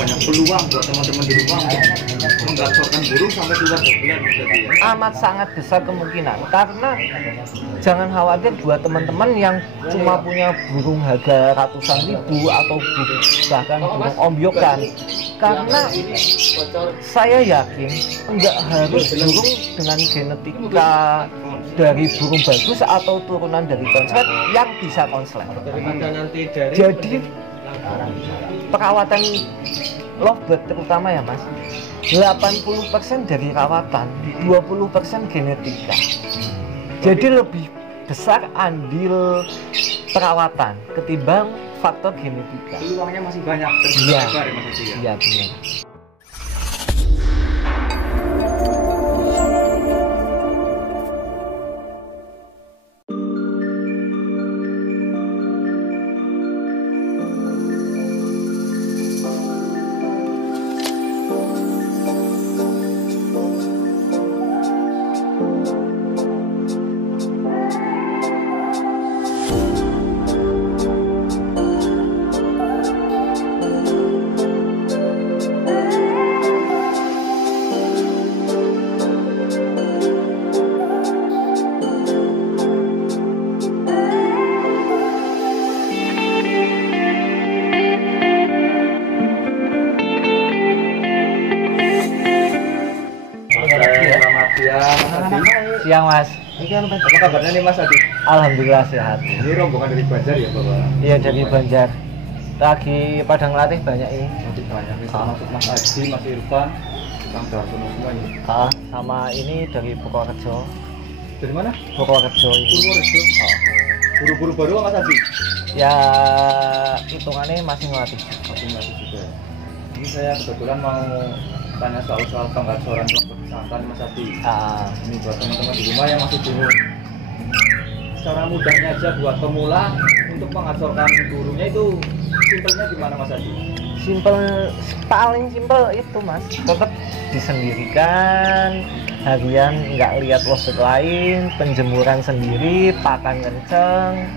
banyak peluang buat teman-teman di rumah untuk menggacorkan burung sampai keluar dobelan berarti ya. Amat sangat besar kemungkinan, karena jangan khawatir buat teman-teman yang cuma punya burung harga ratusan ribu atau bahkan burung ombyokan, karena saya yakin nggak harus burung dengan genetika dari burung bagus atau turunan dari konslet yang bisa konslet. Jadi perawatan lovebird terutama ya mas, 80% dari rawatan, 20% genetika. Jadi lebih besar andil perawatan ketimbang faktor genetika. Peluangnya masih banyak terbuka Iya. lebar ya Mas Haji ya. Iya benar. Siang mas. Apa kabarnya nih Mas Adi? Alhamdulillah sehat. Ini rombongan dari Banjar ya Bapak? Iya dari Banjar. Lagi pada ngelatih banyak ini. Masih banyak nih, termasuk Mas Adi, Mas Irfan, Kang Darsono semua ini. Sama ini dari Purworejo. Dari mana? Purworejo ini. Purworejo. Buru-buru baru Mas Adi? Ya hitungannya masih ngelatih. Masih masih juga. Ini saya kebetulan mau tanya soal penggacoran pesantren Mas Adi. Ini buat teman-teman di rumah yang masih bingung. Secara mudahnya aja buat pemula untuk mengacorkan burungnya itu simpelnya gimana Mas Adi? Paling simpel itu mas, tetap disendirikan, harian nggak lihat lovebird lain, penjemuran sendiri, pakan kenceng,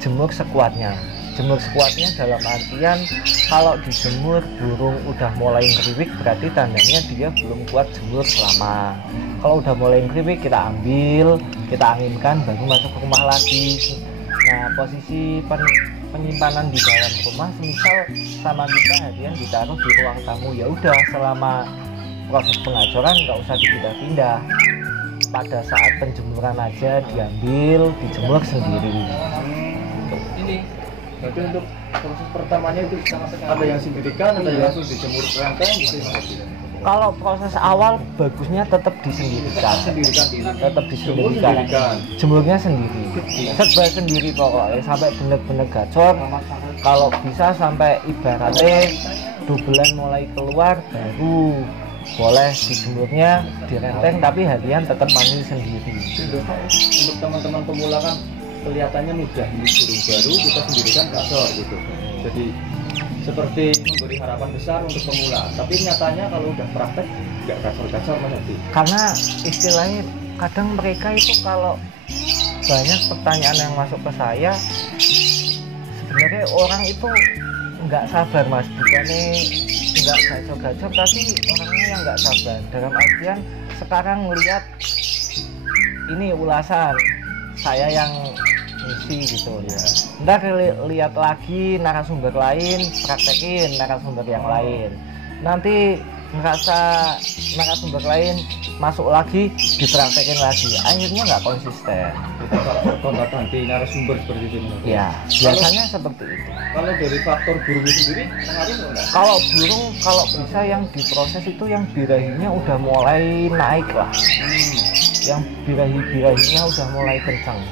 jemur sekuatnya. Jemur sekuatnya dalam artian kalau dijemur burung udah mulai ngeriwik berarti tandanya dia belum kuat jemur lama. Kalau udah mulai ngeriwik kita ambil, kita anginkan baru masuk ke rumah lagi. Nah posisi penyimpanan di dalam rumah misal sama kita harian ditaruh di ruang tamu, ya udah selama proses pengacoran nggak usah dipindah-pindah. Pada saat penjemuran aja diambil, dijemur sendiri. Ini berarti untuk proses pertamanya itu ada yang sendirikan, ada yang langsung dijemur rangkaian gitu Mas Adi? Kalau proses awal bagusnya tetap disendirikan. Tetap disendirikan. Jemurnya sendiri. Serba sendiri pokoknya sampai bener-bener gacor. Kalau bisa sampai ibaratnya dobelan mulai keluar baru boleh dijemurnya direnteng, tapi harian tetap mandi sendiri. Untuk teman-teman pemula kan kelihatannya mudah, ini burung baru kita sendirikan gacor gitu. Jadi seperti memberi harapan besar untuk pemula, tapi nyatanya kalau udah praktek nggak gacor-gacor Mas Adi. Karena istilahnya kadang mereka itu kalau banyak pertanyaan yang masuk ke saya, sebenarnya orang itu nggak sabar mas, bukannya nggak gacor-gacor tapi orangnya yang nggak sabar. Dalam artian sekarang melihat ini ulasan saya yang misi gitu ya, ntar lihat lagi narasumber lain, praktekin narasumber yang lain, nanti ngerasa narasumber lain masuk lagi dipraktekin lagi, akhirnya nggak konsisten. Kontak ganti narasumber seperti itu Ya biasanya seperti itu. Kalau dari faktor burungnya sendiri pengaruh nggak? Kalau burung kalau bisa yang diproses itu yang birahinya udah mulai naik lah, yang birahinya udah mulai kencang.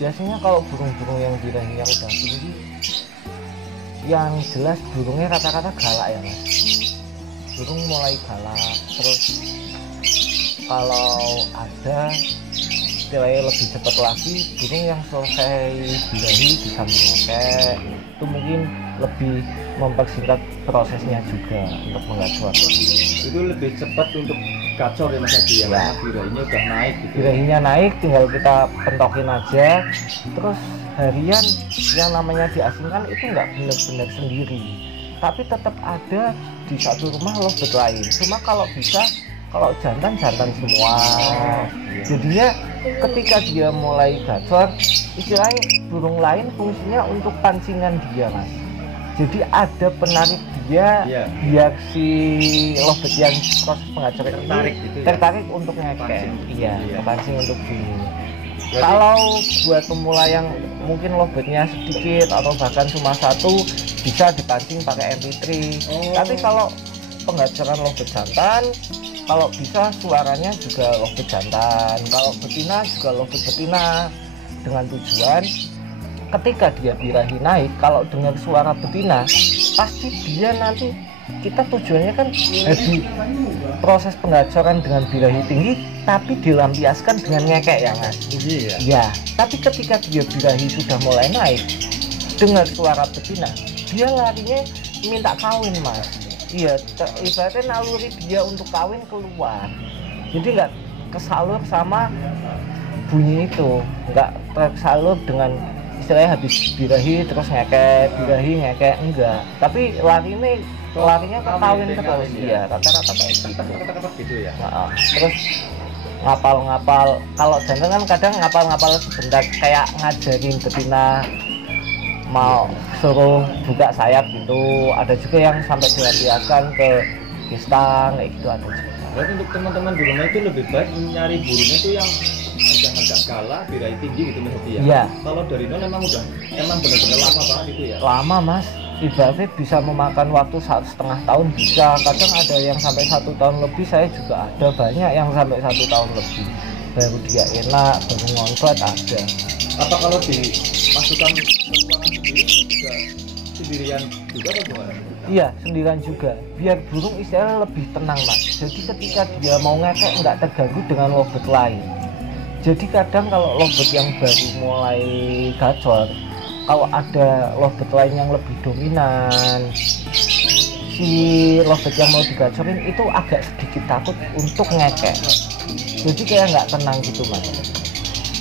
Biasanya kalau burung-burung yang birahinya udah tinggi, yang jelas burungnya rata-rata galak ya mas. Burung mulai galak, terus kalau ada istilahnya lebih cepat lagi, burung yang selesai birahi bisa merengek, itu mungkin lebih mempersingkat prosesnya juga untuk mengacor. Itu lebih cepat untuk gacor ya Mas Adi ya, karena birahinya udah naik gitu. Birahinya naik, tinggal kita pentokin aja. Terus harian yang namanya diasingkan itu nggak benar-benar sendiri. tapi tetap ada di satu rumah lovebird lain. Cuma kalau bisa, kalau jantan semua. Jadinya ketika dia mulai gacor, istilahnya burung lain fungsinya untuk pancingan dia, Mas. Jadi ada penarik dia biar si lovebird yang proses pengacoran tertarik ini gitu ya? tertarik untuk ngekek. Kepancing. Iya, Iya. kepancing untuk bunyi. Berarti- Kalau buat pemula yang mungkin lovebird-nya sedikit atau bahkan cuma satu, bisa dipancing pakai MP3. Oh. Tapi kalau pengacoran lovebird jantan, kalau bisa suaranya juga lovebird jantan, kalau betina juga lovebird betina, dengan tujuan ketika dia birahi naik, kalau dengar suara betina pasti dia nanti, kita tujuannya kan jadi proses pengacoran dengan birahi tinggi tapi dilampiaskan dengan ngekek ya, Mas. Iya. Ya, tapi ketika dia birahi sudah mulai naik, dengar suara betina, dia larinya minta kawin, Mas. Iya, ibaratnya naluri dia untuk kawin keluar. Jadi nggak kesalur sama bunyi itu, nggak tersalur dengan istilahnya habis birahi terus ngekek, birahi ngekek, enggak. Tapi larinya ke kawin terus, iya, rata-rata kayak gitu. Kata-kata gitu ya. Nah, terus ngapal-ngapal, kalau jantan kan kadang ngapal-ngapal sebentar kayak ngajarin betina mau suruh buka sayap gitu. Ada juga yang sampai dilampiaskan ke kistang kayak gitu, ada juga. Berarti untuk teman-teman di rumah itu lebih baik nyari burungnya itu yang agak kalah, birahi tinggi gitu Mas Hadi ya. Iya. Kalau dari nol emang benar-benar lama banget itu ya. Lama, Mas, ibaratnya bisa memakan waktu 1,5 tahun bisa, kadang ada yang sampai 1 tahun lebih. Saya juga ada banyak yang sampai 1 tahun lebih baru dia enak, baru ngontrak ada. Apa kalau dimasukkan ke ruangan sendiri itu juga sendirian juga atau gimana? Iya, sendirian juga, biar burung istilahnya lebih tenang, Mas. Jadi ketika dia mau ngekek nggak terganggu dengan lovebird lain. Jadi kadang kalau lovebird yang baru mulai gacor, kalau ada lovebird lain yang lebih dominan, si lovebird yang mau digacorin itu agak sedikit takut untuk ngekek. Jadi kayak nggak tenang gitu, Mas.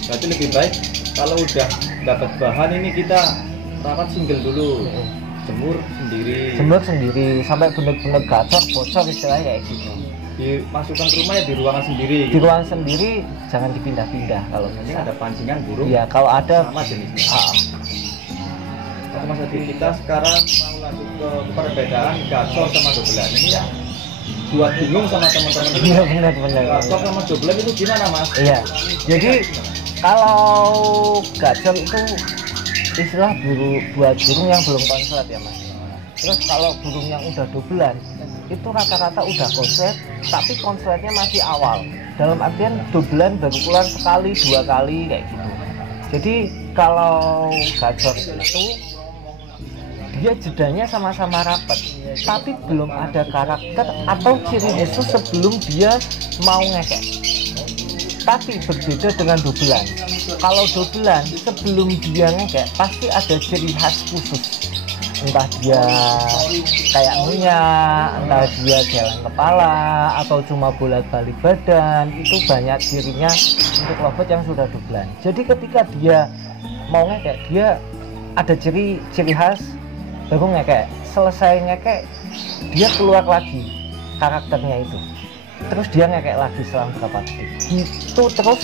Berarti lebih baik kalau udah dapat bahan ini kita rawat single dulu, jemur sendiri. Jemur sendiri sampai bener-bener gacor, bocor istilahnya kayak gitu. Dimasukkan ke rumah ya di ruangan sendiri. Di ruangan sendiri jangan dipindah-pindah kalau Ini bisa. ada pancingan burung. Iya, kalau ada Sama jenisnya. ah, Oke Mas Hadi, kita sekarang mau lanjut ke perbedaan gacor sama dobelan. Ini ya buat bingung sama teman-teman. iya benar-benar. Gacor sama dobelan itu gimana Mas? Iya. Jadi kalau gacor itu istilah buat burung yang belum konslet ya, Mas. Terus kalau burung yang udah dobelan itu rata-rata udah konslet, tapi konsletnya masih awal. Dalam artian dobelan baru keluar sekali, 2 kali kayak gitu. Jadi kalau gacor itu dia jedanya sama-sama rapat, tapi belum ada karakter atau ciri khusus sebelum dia mau ngekek. Tapi berbeda dengan dobelan. Kalau dobelan sebelum dia ngekek pasti ada ciri khas khusus. Entah dia kayak ngunyah, entah dia jalan kepala, atau cuma bolak-balik badan. Itu banyak cirinya untuk lovebird yang sudah dobelan. Jadi ketika dia mau ngekek, dia ada ciri khas, baru ngekek. Selesai ngekek, dia keluar lagi karakternya itu. Terus dia ngekek lagi selang berapa detik. Itu terus,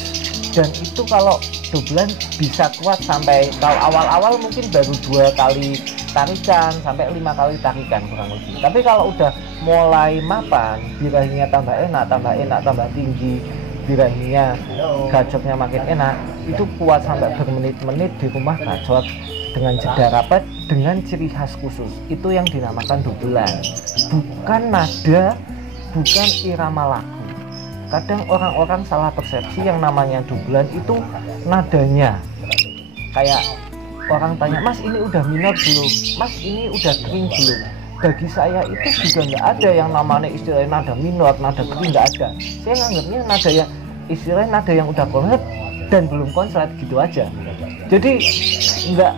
dan itu kalau dobelan bisa kuat sampai, kalau awal-awal mungkin baru 2 kali tarikan sampai 5 kali tarikan kurang lebih. Tapi kalau udah mulai mapan, birahinya tambah enak, tambah tinggi, birahinya gacornya makin enak, itu kuat sampai bermenit-menit di rumah gacor dengan jeda rapat, dengan ciri khas khusus. Itu yang dinamakan dobelan, bukan nada, bukan irama lagu. Kadang orang-orang salah persepsi, yang namanya dobelan itu nadanya. Kayak orang tanya, Mas ini udah minor belum? Mas ini udah kering belum? Bagi saya itu juga nggak ada yang namanya istilahnya nada minor, nada kering, nggak ada. Saya nganggapnya nada yang istilahnya nada yang udah konslet dan belum konslet gitu aja. Jadi nggak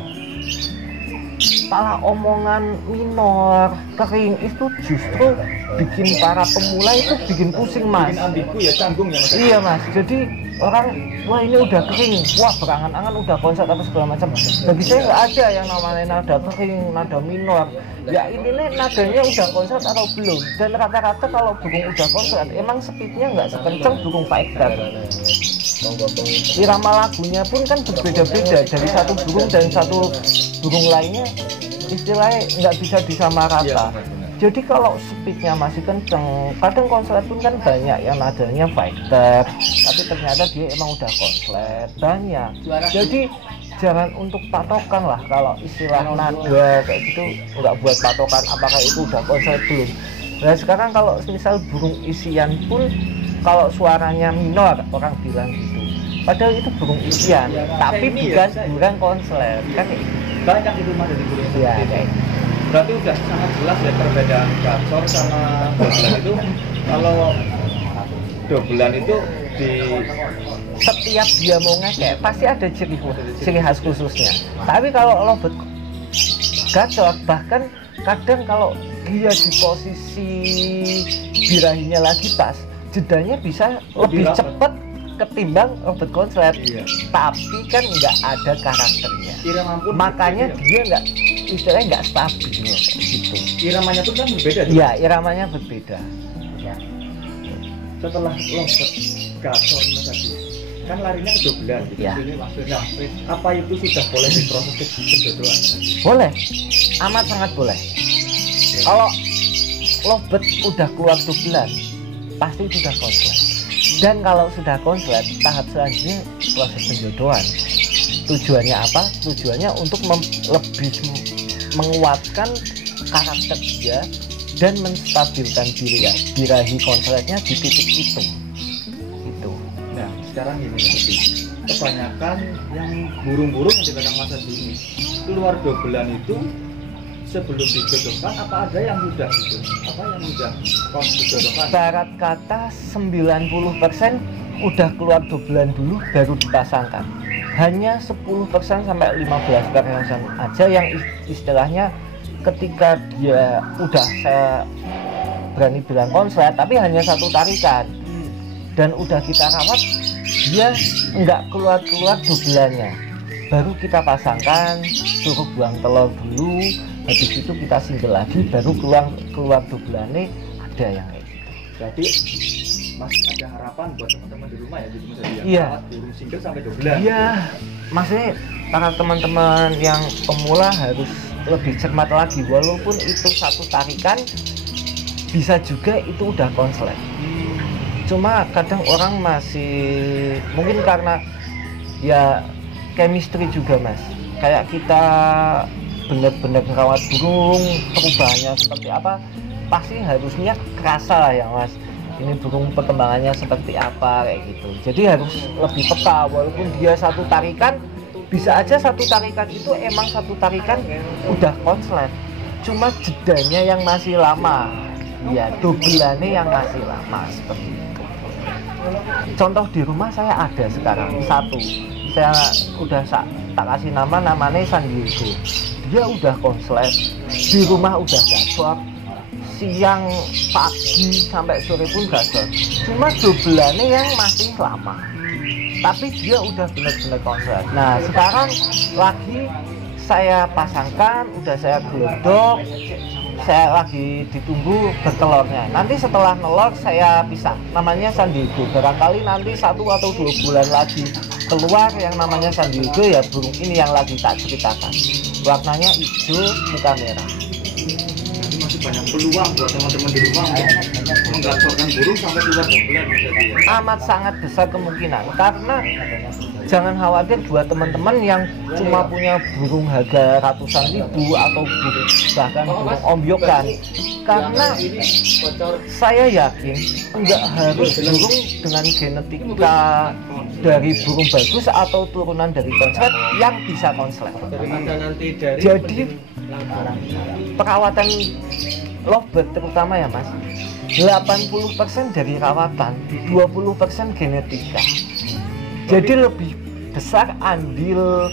malah omongan minor kering itu justru bikin para pemula itu bikin pusing mas. Bikin ambigu ya, canggung ya mas. Iya mas, jadi orang wah ini udah kering, wah berangan-angan udah konslet apa segala macam. Bagi saya nggak ada yang namanya nada kering, nada minor. Ya ini nih nadanya udah konslet atau belum. Dan rata-rata kalau burung udah konslet, emang speednya nggak sekencang burung fighter. Irama lagunya pun kan berbeda-beda dari satu burung dan satu burung lainnya, istilahnya nggak bisa disamarata. Jadi kalau speednya masih kenceng, kadang konslet pun kan banyak yang nadanya fighter, tapi ternyata dia emang udah konslet banyak. Jadi jangan untuk patokan lah, kalau istilah nada kayak gitu nggak buat patokan apakah itu udah konslet belum. Nah sekarang kalau misal burung isian pun kalau suaranya minor orang bilang gitu, padahal itu burung isian tapi bukan konslet kan itu. Banyak itu mas dari burung Ya, seperti itu. Berarti udah sangat jelas ya perbedaan gacor sama dobelan itu. Kalau dobelan itu di setiap dia mau ngekek pasti ada ciri khas khususnya. Tapi kalau lobet gacor, bahkan kadang kalau dia di posisi birahinya lagi pas, jedanya bisa lebih cepat ketimbang lobet konslet. Tapi kan nggak ada karakternya. Makanya dia nggak, istilahnya nggak stabil gitu. Iramanya pun kan berbeda. Iya, iramanya berbeda. Setelah lobet gacor mas tadi, kan larinya ke dobelan gitu. Ya. Nah, apa itu sudah boleh diproses ke penjodohan? Boleh, amat sangat boleh. Kalau lobet udah keluar dobelan, pasti sudah konslet. Dan kalau sudah konslet, tahap selanjutnya proses penjodohan. Tujuannya apa? Tujuannya untuk lebih menguatkan karakter dia dan menstabilkan birahi konsletnya di titik itu. Itu. Nah, sekarang ini kebanyakan yang burung-burung yang dipegang masa ini keluar dobelan itu sebelum dijodohkan, apa ada yang mudah gitu? Apa yang mudah pas dijodohkan? Barat kata 90% udah keluar dobelan dulu baru dipasangkan. Hanya 10% sampai 15% aja yang istilahnya ketika dia udah, saya berani bilang konslet, tapi hanya satu tarikan dan udah kita rawat, dia nggak keluar dobelannya, baru kita pasangkan, suruh buang telur dulu, habis itu kita single lagi, baru keluar dobelannya. Ada yang kayak gitu. Jadi masih ada harapan buat teman-teman di rumah ya, jadi bisa Iya. burung single sampai dobelan. Iya, maksudnya para teman-teman yang pemula harus lebih cermat lagi, walaupun itu satu tarikan bisa juga itu udah konslet. Cuma kadang orang masih, mungkin karena ya chemistry juga mas, kayak kita bener-bener merawat burung, perubahannya seperti apa pasti harusnya kerasa lah ya mas, ini burung perkembangannya seperti apa kayak gitu. Jadi harus lebih peka, walaupun dia satu tarikan, bisa aja satu tarikan itu emang satu tarikan udah konslet, cuma jedanya yang masih lama, ya dobelannya yang masih lama seperti itu. Contoh di rumah saya ada sekarang satu, saya udah tak kasih namanya San Diego. Dia udah konslet, di rumah udah gacor, siang pagi sampai sore pun gacor, cuma dobelannya yang masih lama, tapi dia udah benar-benar konslet. Nah sekarang lagi saya pasangkan, udah saya gelodok, saya lagi ditunggu bertelurnya. Nanti setelah nelor saya pisah, namanya San Diego. Barangkali nanti 1 atau 2 bulan lagi keluar yang namanya San Diego, ya burung ini yang lagi tak ceritakan. Warnanya hijau, muka merah. Jadi masih banyak peluang buat teman-teman di rumah menggacorkan burung sampai keluar dobelan jadi ya. Amat sangat besar kemungkinan, karena jangan khawatir buat teman-teman yang cuma punya burung harga ratusan ribu atau bahkan burung ombyokan, karena saya yakin enggak harus burung dengan genetika dari burung bagus atau turunan dari konslet yang bisa konslet. Jadi perawatan lovebird terutama ya mas, 80% dari rawatan, 20% genetika. Jadi lebih besar andil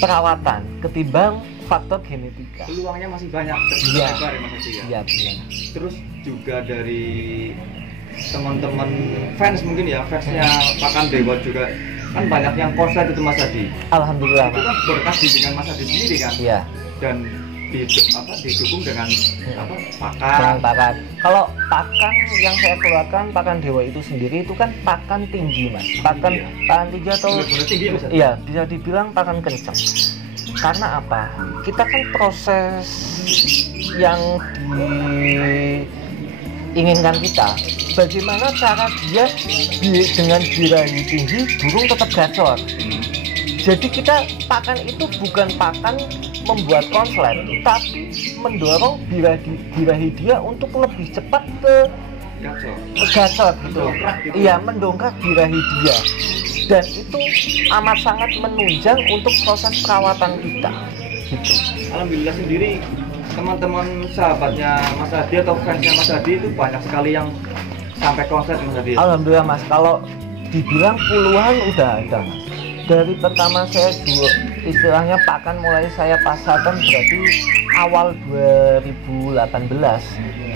perawatan ketimbang faktor genetika. Peluangnya masih banyak Iya. tersebar ya Mas Adi ya. Iya benar. Terus juga dari teman-teman fans mungkin ya, fansnya Pakan Dewa juga kan banyak yang konslet itu Mas Adi. Alhamdulillah. Itu kan berkas dengan Mas Adi sendiri kan. Iya. Dan didukung dengan dengan pakan. pakan. Kalau pakan yang saya keluarkan Pakan Dewa itu sendiri itu kan pakan tinggi mas. Pakan tinggi atau Benar-benar tinggi ya Mas Adi? iya bisa dibilang pakan kencang. Karena apa? Kita kan proses yang diinginkan kita. Bagaimana cara dia dengan birahi tinggi burung tetap gacor. Jadi kita pakan itu bukan pakan membuat konslet, tapi mendorong birahi dia untuk lebih cepat ke gacor gitu. Iya, mendongkrak birahi dia. Dan itu amat sangat menunjang untuk proses perawatan kita. Gitu. Alhamdulillah sendiri teman-teman sahabatnya Mas Adi atau fansnya Mas Adi itu banyak sekali yang sampai konslet Mas Adi. Alhamdulillah mas, kalau dibilang puluhan udah ada mas. Dari pertama saya jual, istilahnya pakan mulai saya pasarkan berarti awal 2018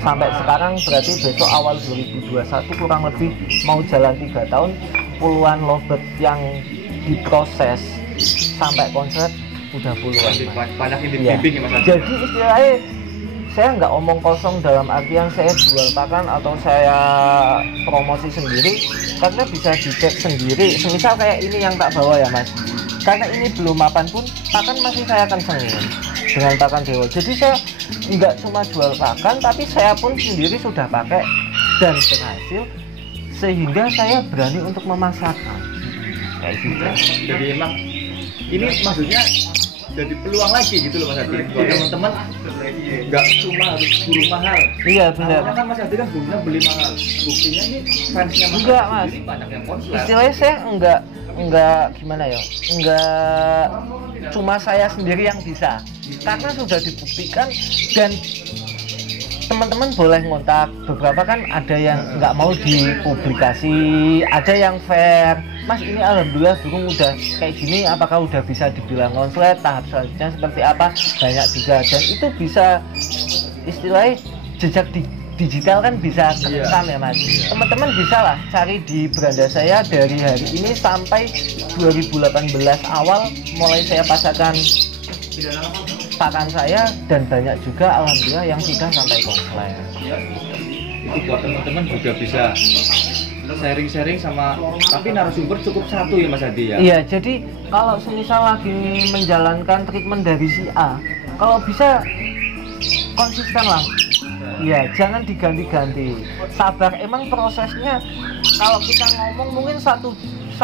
sampai sekarang berarti besok awal 2021 kurang lebih mau jalan 3 tahun, puluhan lovebird yang diproses sampai konslet udah puluhan. Banyak yang Ya. dibimbing ya Mas Adi. Jadi istilahnya saya nggak omong kosong dalam artian saya jual pakan atau saya promosi sendiri, karena bisa dicek sendiri. Semisal kayak ini yang tak bawa ya mas, karena ini belum mapan pun pakan masih saya kencengin dengan Pakan Dewa. Jadi saya nggak cuma jual pakan, tapi saya pun sendiri sudah pakai dan berhasil, sehingga saya berani untuk memasarkan kayak gitu. Jadi emang ini maksudnya jadi peluang lagi gitu loh Mas Adi buat teman-teman, nggak cuma harus burung mahal. Iya benar. Awalnya kan Mas Adi kan burungnya beli mahal, buktinya ini fansnya Mas Enggak, Adi Mas. sendiri banyak yang konslet. Istilahnya saya enggak gimana ya, enggak cuma saya sendiri yang bisa, karena sudah dibuktikan. Dan teman-teman boleh ngontak, beberapa kan ada yang nggak mau dipublikasi, ada yang fair. Mas ini alhamdulillah burung udah kayak gini, apakah udah bisa dibilang konslet, tahap selanjutnya seperti apa, banyak juga. Dan itu bisa istilahnya jejak digital kan bisa kerekam ya mas. Teman-teman bisa lah cari di beranda saya dari hari ini sampai 2018 awal mulai saya pasarkan pakan saya, dan banyak juga alhamdulillah yang sudah sampai konslet. Itu buat teman-teman juga bisa sharing-sharing sama, tapi narasumber cukup satu ya Mas Adi ya. Iya, jadi kalau semisal lagi menjalankan treatment dari si A, kalau bisa konsisten lah. Iya, jangan diganti-ganti. Sabar, emang prosesnya kalau kita ngomong mungkin 1-2-3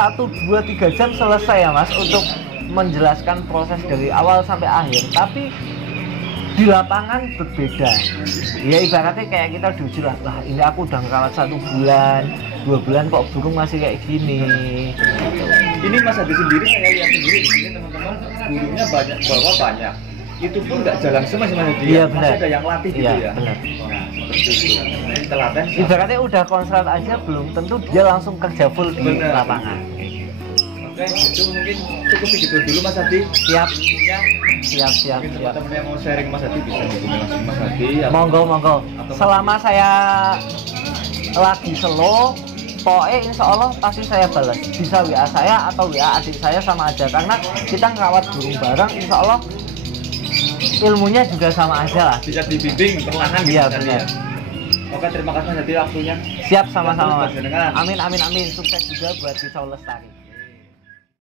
jam selesai ya mas untuk menjelaskan proses dari awal sampai akhir. Tapi di lapangan berbeda. Ya ibaratnya kayak kita diuji lah, ini aku udah ngerawat 1 bulan, 2 bulan kok burung masih kayak gini. Ini Mas Adi sendiri saya lihat sendiri di sini teman-teman, burungnya banyak. Itu pun nggak jalan semua Mas Adi. Iya Masih benar. ada yang latih gitu Iya, ya. benar. Nah, seperti itu. Telaten. Ibaratnya udah konslet aja belum tentu dia langsung kerja full di Benar. lapangan. Oke, itu mungkin cukup segitu dulu Mas Adi. Siap. Intinya, Siap. mungkin teman-teman yang mau sharing Mas Adi bisa hubungi langsung Mas Adi. Monggo. Selama saya lagi slow, pokoknya insya Allah pasti saya balas. Bisa WA saya atau WA adik saya sama aja, karena kita ngerawat burung bareng, insya Allah ilmunya juga sama aja lah. Bisa dibimbing perlahan gitu Iya Mas Adi benar. ya. Oke, terima kasih Mas Adi waktunya. Siap sama-sama mas. Terus, Mas. Amin. Sukses juga buat Pisau Lestari.